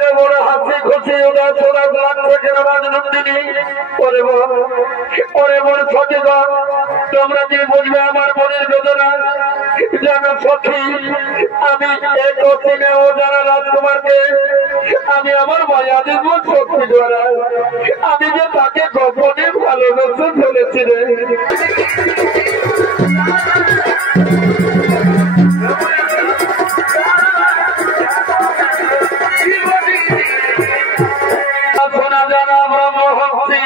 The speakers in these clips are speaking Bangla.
বলে বলে হাসি খুশি উদাস উদাস লাগছে রাজনন্দিনী। ওরে মন সচেতন, তোমরা কি বুঝবে আমার মনের বেদনা? যেন সখী আমি এই কঠিনে ও যারা রাজকুমারকে আমি আমার মায়াদের মন শক্তি দ্বারা আমি যে তাকে গোপনে ভালোবেসে ফেলেছি রে। শোনা জানা ব্রহ্মহংসী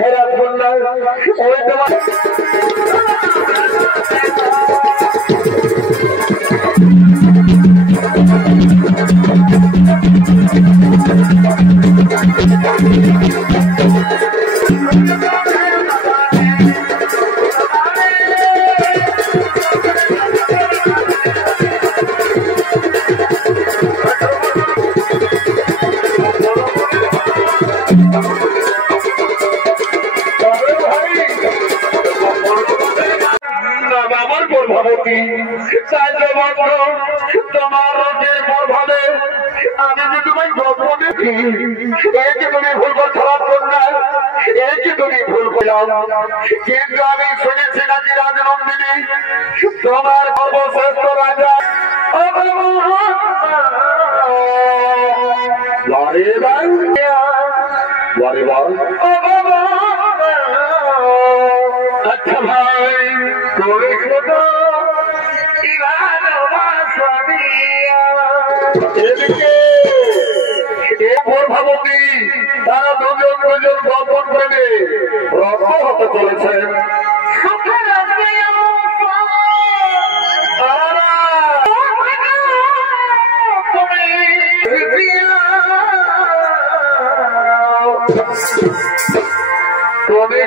হেরা বললাম ওই তোমার তোমার রোগের প্রভাবে আমি যে তোমায় গোপনে এই যে তুমি ভুল করে খারাপ করলে এই যে তুমি ভুল করলাম, কিন্তু আমি শুনেছি নাকি রাজনন্দিনী তোমার সর্বশ্রেষ্ঠ রাজা আচ্ছা ভাই ভাবতী তারা দুজন দুজন গোপন প্রেমে রত হতে চলেছে। তুমি